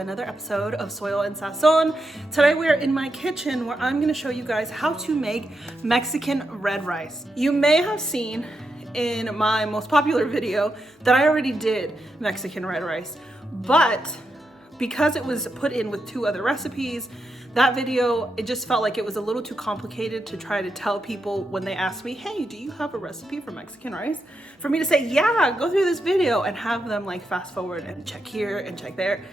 another episode of Soil and Sazon. Today we are in my kitchen where I'm gonna show you guys how to make Mexican red rice. You may have seen in my most popular video that I already did Mexican red rice, but because it was put in with 2 other recipes, that video, it just felt like it was a little too complicated to try to tell people when they ask me, hey, do you have a recipe for Mexican rice? For me to say, yeah, go through this video and have them like fast forward and check here and check there.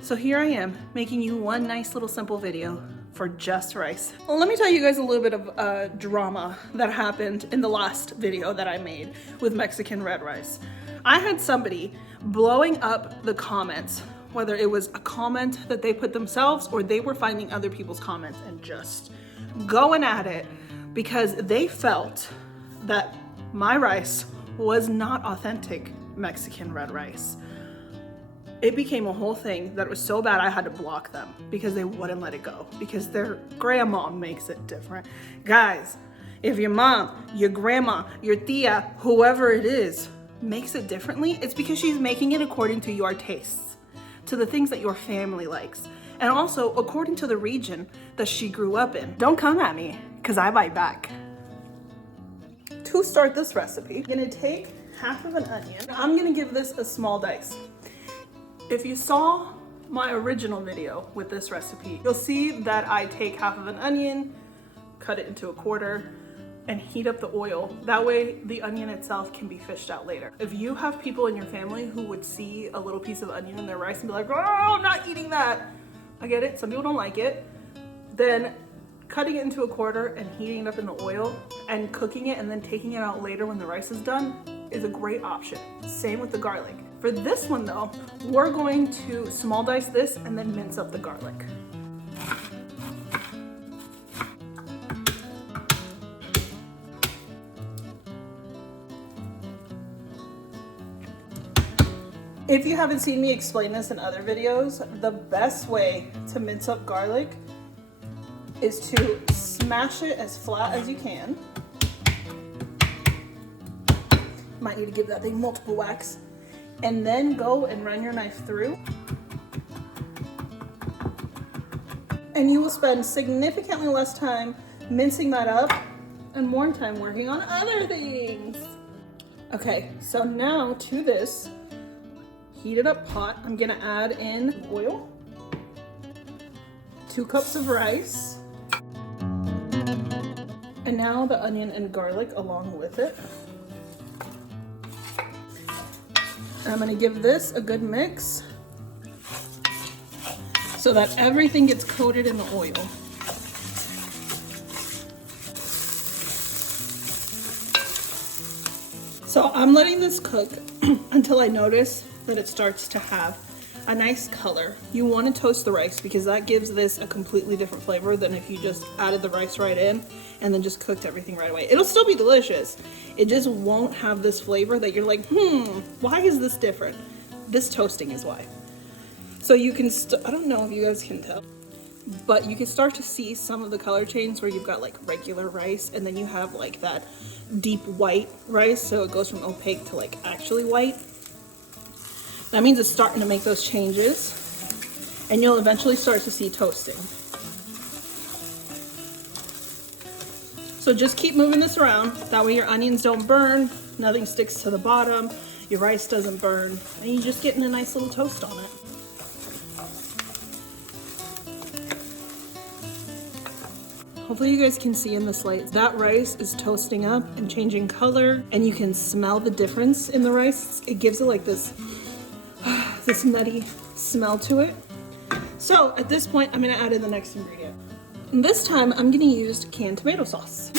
So here I am making you one nice little simple video for just rice. Well, let me tell you guys a little bit of drama that happened in the last video that I made with Mexican red rice. I had somebody blowing up the comments, whether it was a comment that they put themselves or they were finding other people's comments and just going at it because they felt that my rice was not authentic Mexican red rice. It became a whole thing that was so bad I had to block them because they wouldn't let it go because their grandma makes it different. Guys, if your mom, your grandma, your tia, whoever it is, makes it differently, it's because she's making it according to your tastes, to the things that your family likes, and also according to the region that she grew up in. Don't come at me, because I bite back. To start this recipe, I'm gonna take half of an onion. I'm gonna give this a small dice. If you saw my original video with this recipe, you'll see that I take half of an onion, cut it into a quarter, and heat up the oil. That way the onion itself can be fished out later. If you have people in your family who would see a little piece of onion in their rice and be like, oh, I'm not eating that. I get it, some people don't like it. Then cutting it into a quarter and heating it up in the oil and cooking it and then taking it out later when the rice is done is a great option. Same with the garlic. For this one though, we're going to small dice this and then mince up the garlic. If you haven't seen me explain this in other videos, the best way to mince up garlic is to smash it as flat as you can. Might need to give that thing multiple whacks. And then go and run your knife through. And you will spend significantly less time mincing that up and more time working on other things. Okay, so now to this heated up pot, I'm gonna add in oil, 2 cups of rice, and now the onion and garlic along with it. I'm gonna give this a good mix so that everything gets coated in the oil. So I'm letting this cook until I notice that it starts to have a nice color. You want to toast the rice because that gives this a completely different flavor than if you just added the rice right in and then just cooked everything right away. It'll still be delicious. It just won't have this flavor that you're like, why is this different? This toasting is why. So you can, I don't know if you guys can tell, but you can start to see some of the color change where you've got like regular rice and then you have like that deep white rice. So it goes from opaque to like actually white. That means it's starting to make those changes and you'll eventually start to see toasting. So just keep moving this around. That way your onions don't burn, nothing sticks to the bottom, your rice doesn't burn, and you're just getting a nice little toast on it. Hopefully you guys can see in this light, that rice is toasting up and changing color and you can smell the difference in the rice. It gives it like this nutty smell to it. So at this point, I'm gonna add in the next ingredient. And this time, I'm gonna use canned tomato sauce.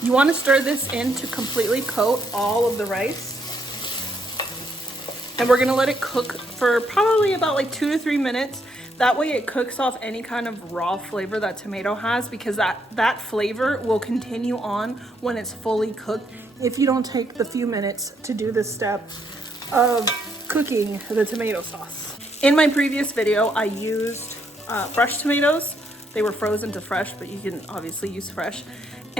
You wanna stir this in to completely coat all of the rice. And we're gonna let it cook for probably about like 2 to 3 minutes. That way it cooks off any kind of raw flavor that tomato has because that flavor will continue on when it's fully cooked if you don't take the few minutes to do this step of cooking the tomato sauce. In my previous video, I used fresh tomatoes. They were frozen to fresh, but you can obviously use fresh.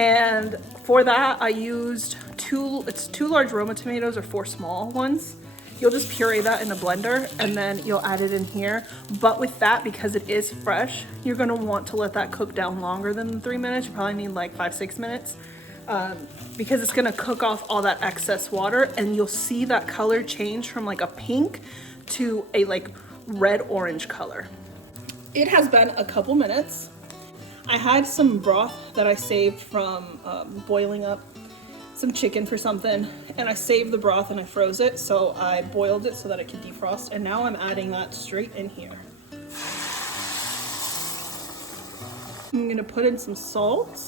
And for that, I used two large Roma tomatoes or 4 small ones. You'll just puree that in a blender and then you'll add it in here. But with that, because it is fresh, you're gonna want to let that cook down longer than 3 minutes. You probably need like 5-6 minutes because it's gonna cook off all that excess water, and you'll see that color change from like a pink to a like red-orange color. It has been a couple minutes. I had some broth that I saved from boiling up some chicken for something, and I saved the broth and I froze it, so I boiled it so that it could defrost, and now I'm adding that straight in here. I'm gonna put in some salt,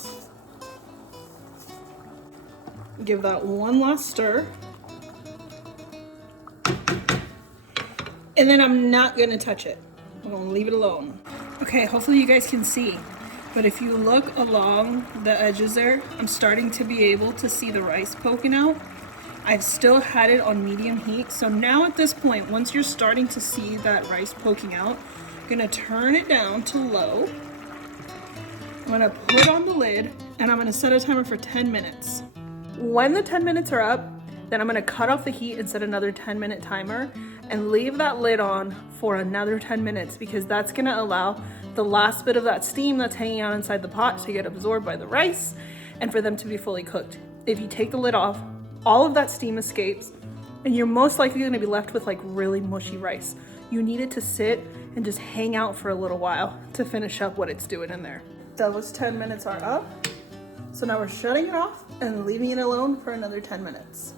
give that one last stir, and then I'm not gonna touch it. I'm gonna leave it alone. Okay, hopefully you guys can see. But if you look along the edges there, I'm starting to be able to see the rice poking out. I've still had it on medium heat. So now at this point, once you're starting to see that rice poking out, I'm gonna turn it down to low. I'm gonna put on the lid and I'm gonna set a timer for 10 minutes. When the 10 minutes are up, then I'm gonna cut off the heat and set another 10-minute timer and leave that lid on for another 10 minutes because that's gonna allow the last bit of that steam that's hanging out inside the pot to get absorbed by the rice and for them to be fully cooked. If you take the lid off, all of that steam escapes and you're most likely gonna be left with like really mushy rice. You need it to sit and just hang out for a little while to finish up what it's doing in there. Those 10 minutes are up. So now we're shutting it off and leaving it alone for another 10 minutes.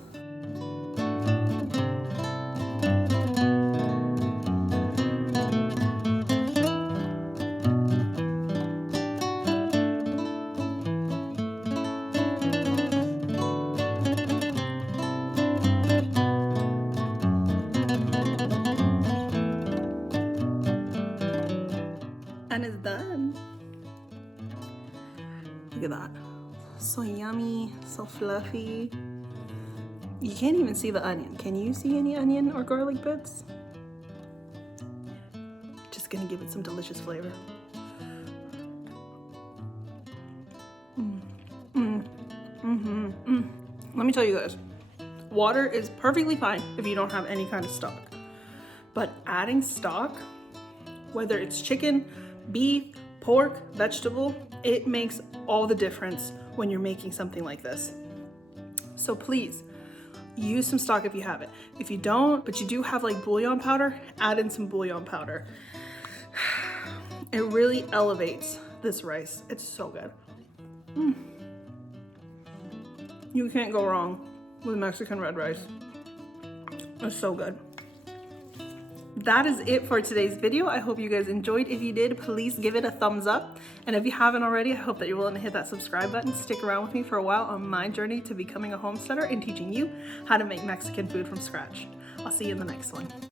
And it's done. Look at that. So yummy, so fluffy. You can't even see the onion. Can you see any onion or garlic bits? Just gonna give it some delicious flavor. Let me tell you guys, water is perfectly fine if you don't have any kind of stock. But adding stock, whether it's chicken, beef, pork, vegetable, it makes all the difference when you're making something like this. So please, use some stock if you have it. If you don't, but you do have like bouillon powder, add in some bouillon powder. It really elevates this rice. It's so good. You can't go wrong with Mexican red rice. It's so good. That is it for today's video. I hope you guys enjoyed. If you did, please give it a thumbs up. And if you haven't already, I hope that you're willing to hit that subscribe button. Stick around with me for a while on my journey to becoming a homesteader and teaching you how to make Mexican food from scratch. I'll see you in the next one.